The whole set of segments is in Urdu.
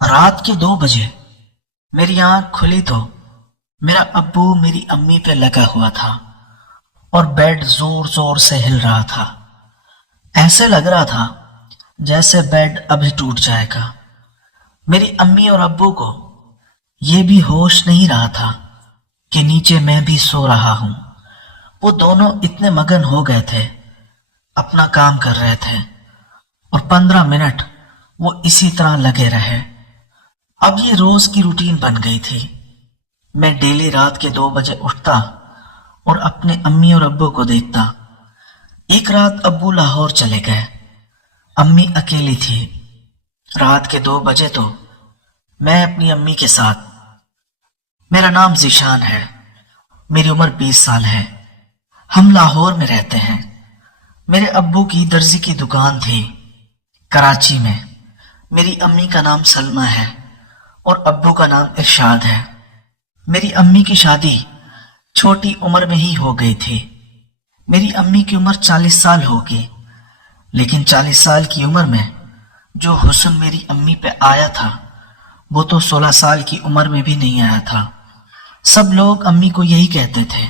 رات کے 2 بجے میری آنکھ کھلی تو میرا ابو میری امی پہ لگا ہوا تھا اور بیڈ زور زور سے ہل رہا تھا۔ ایسے لگ رہا تھا جیسے بیڈ ابھی ٹوٹ جائے گا۔ میری امی اور ابو کو یہ بھی ہوش نہیں رہا تھا کہ نیچے میں بھی سو رہا ہوں۔ وہ دونوں اتنے مگن ہو گئے تھے، اپنا کام کر رہے تھے، اور 15 منٹ وہ اسی طرح لگے رہے۔ اب یہ روز کی روٹین بن گئی تھی۔ میں ڈیلی رات کے 2 بجے اٹھتا اور اپنے امی اور ابو کو دیکھتا۔ ایک رات ابو لاہور چلے گئے، امی اکیلی تھی۔ رات کے 2 بجے تو میں اپنی امی کے ساتھ۔ میرا نام ذیشان ہے، میری عمر 20 سال ہے۔ ہم لاہور میں رہتے ہیں۔ میرے ابو کی درزی کی دکان تھی کراچی میں۔ میری امی کا نام سلمہ ہے اور ابو کا نام ارشاد ہے۔ میری امی کی شادی چھوٹی عمر میں ہی ہو گئی تھی۔ میری امی کی عمر 40 سال ہوگی، لیکن 40 سال کی عمر میں جو حسن میری امی پہ آیا تھا وہ تو 16 سال کی عمر میں بھی نہیں آیا تھا۔ سب لوگ امی کو یہی کہتے تھے،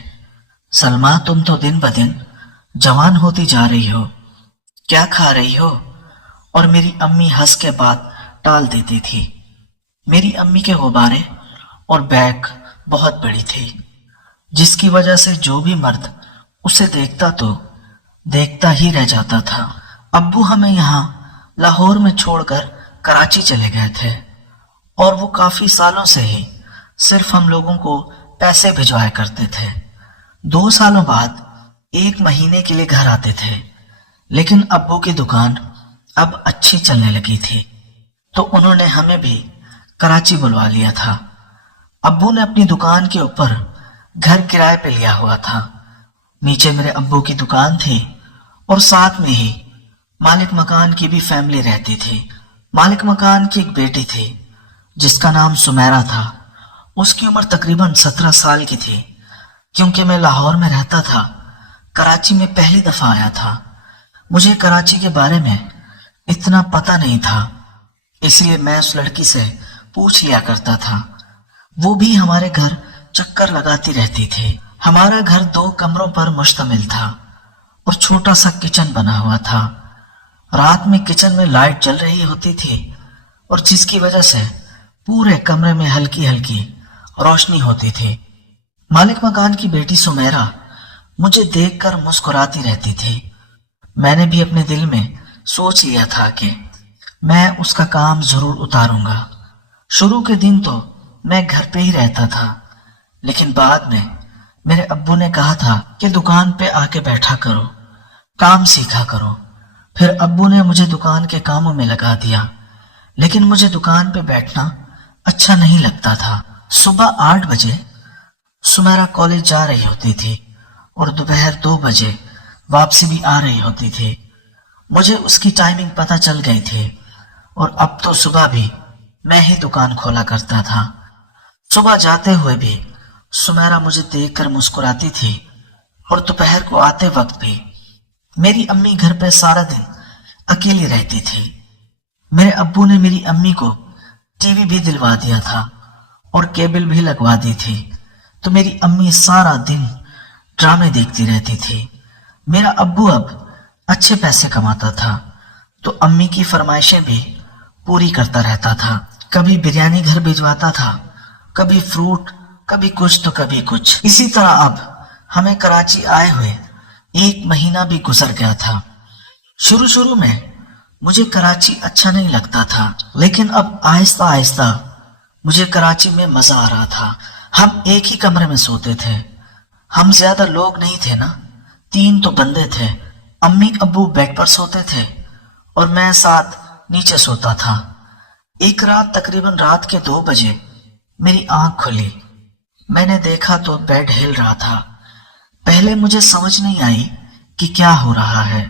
سلمہ تم تو دن بدن جوان ہوتی جا رہی ہو، کیا کھا رہی ہو؟ اور میری امی ہنس کے بات ٹال دیتی تھی۔ میری امی کے غبارے اور بیک بہت بڑی تھی، جس کی وجہ سے جو بھی مرد اسے دیکھتا تو دیکھتا ہی رہ جاتا تھا۔ ابو ہمیں یہاں لاہور میں چھوڑ کر کراچی چلے گئے تھے، اور وہ کافی سالوں سے ہی صرف ہم لوگوں کو پیسے بھجوایا کرتے تھے۔ 2 سالوں بعد 1 مہینے کے لیے گھر آتے تھے، لیکن ابو کی دکان اب اچھی چلنے لگی تھی تو انہوں نے ہمیں بھی کراچی بلوا لیا تھا۔ ابو نے اپنی دکان کے اوپر گھر کرائے پہ لیا ہوا تھا۔ نیچے میرے ابو کی دکان تھی اور ساتھ میں ہی مالک مکان کی بھی فیملی رہتی تھی۔ مالک مکان کی ایک بیٹی تھی جس کا نام سمیرہ تھا۔ اس کی عمر تقریباً 17 سال کی تھی۔ کیونکہ میں لاہور میں رہتا تھا، کراچی میں پہلی دفعہ آیا تھا، مجھے کراچی کے بارے میں اتنا پتہ نہیں تھا، اس لیے میں اس لڑکی سے پوچھ لیا کرتا تھا۔ وہ بھی ہمارے گھر چکر لگاتی رہتی تھی۔ ہمارا گھر 2 کمروں پر مشتمل تھا اور چھوٹا سا کچن بنا ہوا تھا۔ رات میں کچن میں لائٹ جل رہی ہوتی تھی اور جس کی وجہ سے پورے کمرے میں ہلکی ہلکی روشنی ہوتی تھی۔ مالک مکان کی بیٹی سمیرہ مجھے دیکھ کر مسکراتی رہتی تھی۔ میں نے بھی اپنے دل میں سوچ لیا تھا کہ میں اس کا کام ضرور اتاروں گا۔ شروع کے دن تو میں گھر پہ ہی رہتا تھا، لیکن بعد میں میرے ابو نے کہا تھا کہ دکان پہ آ کے بیٹھا کرو، کام سیکھا کرو۔ پھر ابو نے مجھے دکان کے کاموں میں لگا دیا، لیکن مجھے دکان پہ بیٹھنا اچھا نہیں لگتا تھا۔ صبح 8 بجے سمیرہ کالج جا رہی ہوتی تھی اور دوپہر 2 بجے واپسی بھی آ رہی ہوتی تھی۔ مجھے اس کی ٹائمنگ پتہ چل گئی تھی، اور اب تو صبح بھی میں ہی دکان کھولا کرتا تھا۔ صبح جاتے ہوئے بھی سمیرہ مجھے دیکھ کر مسکراتی تھی، اور دوپہر کو آتے وقت بھی۔ میری امی گھر پہ سارا دن اکیلی رہتی تھی۔ میرے ابو نے میری امی کو ٹی وی بھی دلوا دیا تھا اور کیبل بھی لگوا دی تھی، تو میری امی سارا دن ڈرامے دیکھتی رہتی تھی۔ میرا ابو اب اچھے پیسے کماتا تھا تو امی کی فرمائشیں بھی پوری کرتا رہتا تھا۔ کبھی بریانی گھر بھجواتا تھا، کبھی فروٹ، کبھی کچھ تو کبھی کچھ۔ اسی طرح اب ہمیں کراچی آئے ہوئے 1 مہینہ بھی گزر گیا تھا۔ شروع میں مجھے کراچی اچھا نہیں لگتا تھا، لیکن اب آہستہ آہستہ مجھے کراچی میں مزہ آ رہا تھا۔ ہم ایک ہی کمرے میں سوتے تھے، ہم زیادہ لوگ نہیں تھے نا، 3 تو بندے تھے۔ امی ابو بیڈ پر سوتے تھے اور میں ساتھ نیچے سوتا تھا۔ ایک رات تقریباً رات کے 2 بجے میری آنکھ کھلی۔ میں نے دیکھا تو بیڈ ہل رہا تھا۔ پہلے مجھے سمجھ نہیں آئی کہ کیا ہو رہا ہے۔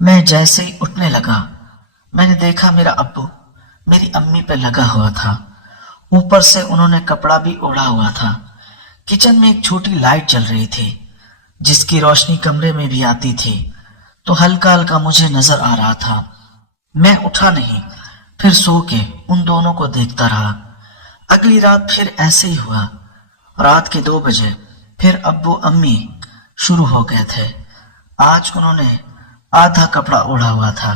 میں جیسے ہی اٹھنے لگا، میں نے دیکھا میرا ابو میری امی پہ لگا ہوا تھا، اوپر سے انہوں نے کپڑا بھی اوڑھا ہوا تھا۔ کچن میں ایک چھوٹی لائٹ جل رہی تھی جس کی روشنی کمرے میں بھی آتی تھی، تو ہلکا ہلکا مجھے نظر آ رہا تھا۔ میں اٹھا نہیں، پھر سو کے ان دونوں کو دیکھتا رہا۔ اگلی رات پھر ایسے ہی ہوا۔ رات کے 2 بجے پھر ابو امی شروع ہو گئے تھے۔ آج انہوں نے آدھا کپڑا اوڑھا ہوا تھا۔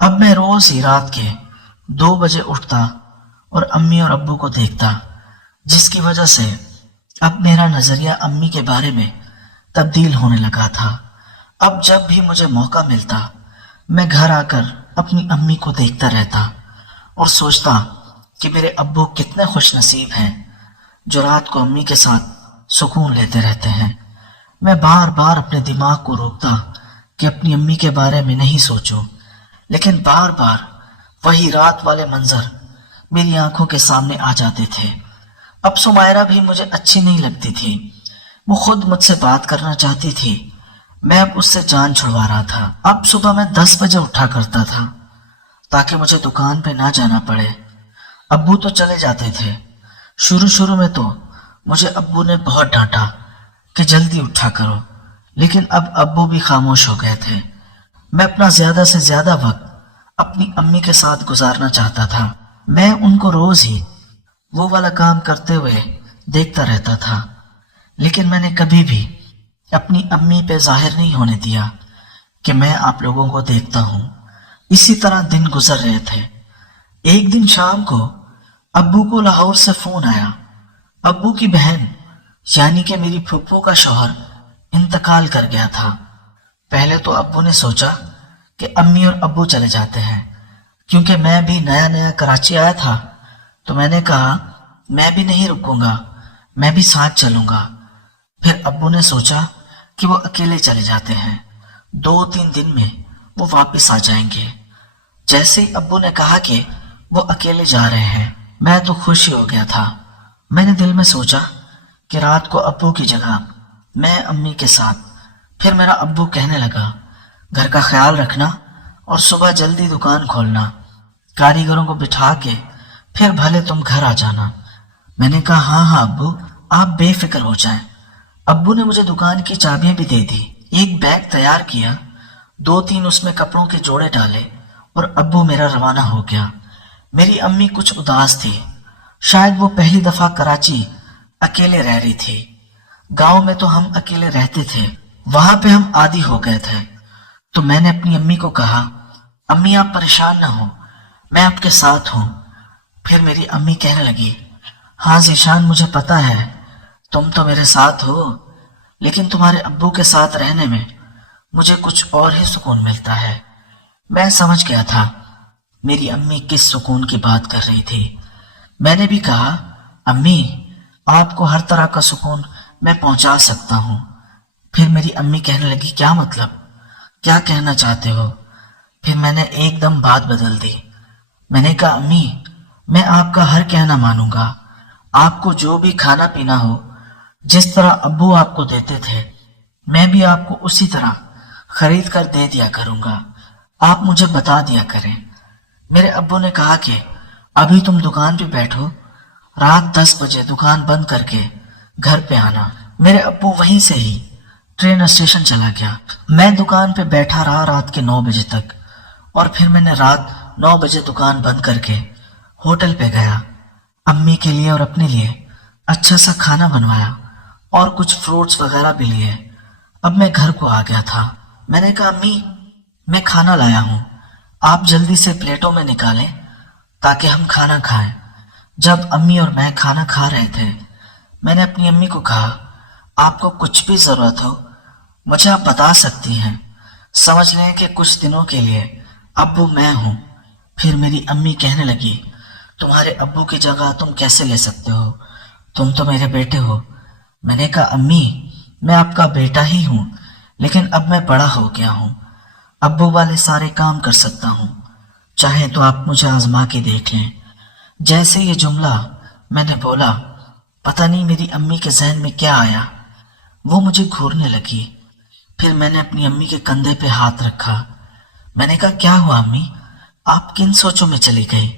اب میں روز ہی رات کے 2 بجے اٹھتا اور امی اور ابو کو دیکھتا، جس کی وجہ سے اب میرا نظریہ امی کے بارے میں تبدیل ہونے لگا تھا۔ اب جب بھی مجھے موقع ملتا میں گھر آ کر اپنی امی کو دیکھتا رہتا اور سوچتا کہ میرے ابو کتنے خوش نصیب ہیں جو رات کو امی کے ساتھ سکون لیتے رہتے ہیں۔ میں بار بار اپنے دماغ کو روکتا کہ اپنی امی کے بارے میں نہیں سوچوں، لیکن بار بار وہی رات والے منظر میری آنکھوں کے سامنے آ جاتے تھے۔ اب سمیرہ بھی مجھے اچھی نہیں لگتی تھی۔ وہ خود مجھ سے بات کرنا چاہتی تھی، میں اب اس سے جان چھڑوا رہا تھا۔ اب صبح میں 10 بجے اٹھا کرتا تھا تاکہ مجھے دکان پہ نہ جانا پڑے۔ ابو تو چلے جاتے تھے۔ شروع میں تو مجھے ابو نے بہت ڈانٹا کہ جلدی اٹھا کرو، لیکن اب ابو بھی خاموش ہو گئے تھے۔ میں اپنا زیادہ سے زیادہ وقت اپنی امی کے ساتھ گزارنا چاہتا تھا۔ میں ان کو روز ہی وہ والا کام کرتے ہوئے دیکھتا رہتا تھا، لیکن میں نے کبھی بھی اپنی امی پہ ظاہر نہیں ہونے دیا کہ میں آپ لوگوں کو دیکھتا ہوں۔ اسی طرح دن گزر رہے تھے۔ ایک دن شام کو ابو کو لاہور سے فون آیا۔ ابو کی بہن یعنی کہ میری پھپھو کا شوہر انتقال کر گیا تھا۔ پہلے تو ابو نے سوچا کہ امی اور ابو چلے جاتے ہیں، کیونکہ میں بھی نیا کراچی آیا تھا، تو میں نے کہا میں بھی نہیں رکوں گا، میں بھی ساتھ چلوں گا۔ پھر ابو نے سوچا کہ وہ اکیلے چلے جاتے ہیں، 2-3 دن میں وہ واپس آ جائیں گے۔ جیسے ہی ابو نے کہا کہ وہ اکیلے جا رہے ہیں، میں تو خوش ہی ہو گیا تھا۔ میں نے دل میں سوچا کہ رات کو ابو کی جگہ میں امی کے ساتھ۔ پھر میرا ابو کہنے لگا گھر کا خیال رکھنا اور صبح جلدی دکان کھولنا، کاریگروں کو بٹھا کے پھر بھلے تم گھر آ جانا۔ میں نے کہا ہاں ابو، آپ بے فکر ہو جائیں۔ ابو نے مجھے دکان کی چابیاں بھی دے دی۔ ایک بیگ تیار کیا، 2-3 اس میں کپڑوں کے جوڑے ڈالے اور ابو میرا روانہ ہو گیا۔ میری امی کچھ اداس تھی، شاید وہ پہلی دفعہ کراچی اکیلے رہ رہی تھی۔ گاؤں میں تو ہم اکیلے رہتے تھے، وہاں پہ ہم عادی ہو گئے تھے۔ تو میں نے اپنی امی کو کہا امی آپ پریشان نہ ہو، میں آپ کے ساتھ ہوں۔ پھر میری امی کہنے لگی ہاں ذیشان، مجھے پتا ہے تم تو میرے ساتھ ہو، لیکن تمہارے ابو کے ساتھ رہنے میں مجھے کچھ اور ہی سکون ملتا ہے۔ میں سمجھ گیا تھا میری امی کس سکون کی بات کر رہی تھی۔ میں نے بھی کہا امی آپ کو ہر طرح کا سکون میں پہنچا سکتا ہوں۔ پھر میری امی کہنے لگی کیا مطلب، کیا کہنا چاہتے ہو؟ پھر میں نے ایک دم بات بدل دی۔ میں نے کہا امی میں آپ کا ہر کہنا مانوں گا، آپ کو جو بھی کھانا پینا ہو جس طرح ابو آپ کو دیتے تھے میں بھی آپ کو اسی طرح خرید کر دے دیا کروں گا، آپ مجھے بتا دیا کریں۔ میرے ابو نے کہا کہ ابھی تم دکان پہ بیٹھو، رات 10 بجے دکان بند کر کے گھر پہ آنا۔ میرے ابو وہیں سے ہی ٹرین اسٹیشن چلا گیا۔ میں دکان پہ بیٹھا رہا رات کے 9 بجے تک، اور پھر میں نے رات 9 بجے دکان بند کر کے ہوٹل پہ گیا، امی کے لیے اور اپنے لیے اچھا سا کھانا بنوایا اور کچھ فروٹس وغیرہ بھی لیے۔ اب میں گھر کو آ گیا تھا۔ میں نے کہا امی میں کھانا لایا ہوں، آپ جلدی سے پلیٹوں میں نکالیں تاکہ ہم کھانا کھائیں۔ جب امی اور میں کھانا کھا رہے تھے میں نے اپنی امی کو کہا آپ کو کچھ بھی ضرورت ہو مجھے آپ بتا سکتی ہیں، سمجھ لیں کہ کچھ دنوں کے لیے ابو میں ہوں۔ پھر میری امی کہنے لگی تمہارے ابو کی جگہ تم کیسے لے سکتے ہو، تم تو میرے بیٹے ہو۔ میں نے کہا امی میں آپ کا بیٹا ہی ہوں، لیکن اب میں بڑا ہو گیا ہوں، ابو والے سارے کام کر سکتا ہوں، چاہے تو آپ مجھے آزما کے دیکھ لیں۔ جیسے یہ جملہ میں نے بولا پتہ نہیں میری امی کے ذہن میں کیا آیا، وہ مجھے گھورنے لگی۔ پھر میں نے اپنی امی کے کندھے پہ ہاتھ رکھا۔ میں نے کہا کیا ہوا امی، آپ کن سوچوں میں چلی گئی؟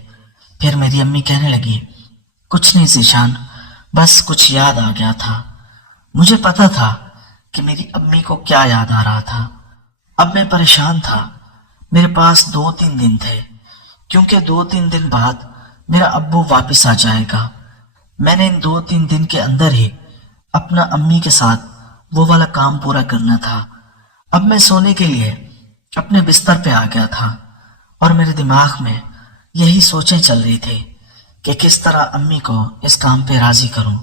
پھر میری امی کہنے لگی کچھ نہیں ذیشان، بس کچھ یاد آ گیا تھا۔ مجھے پتا تھا کہ میری امی کو کیا یاد آ رہا تھا۔ اب میں پریشان تھا۔ میرے پاس 2-3 دن تھے، کیونکہ 2-3 دن بعد میرا ابو واپس آ جائے گا۔ میں نے ان 2-3 دن کے اندر ہی اپنا امی کے ساتھ وہ والا کام پورا کرنا تھا۔ اب میں سونے کے لیے اپنے بستر پہ آ گیا تھا اور میرے دماغ میں یہی سوچیں چل رہی تھی کہ کس طرح امی کو اس کام پہ راضی کروں۔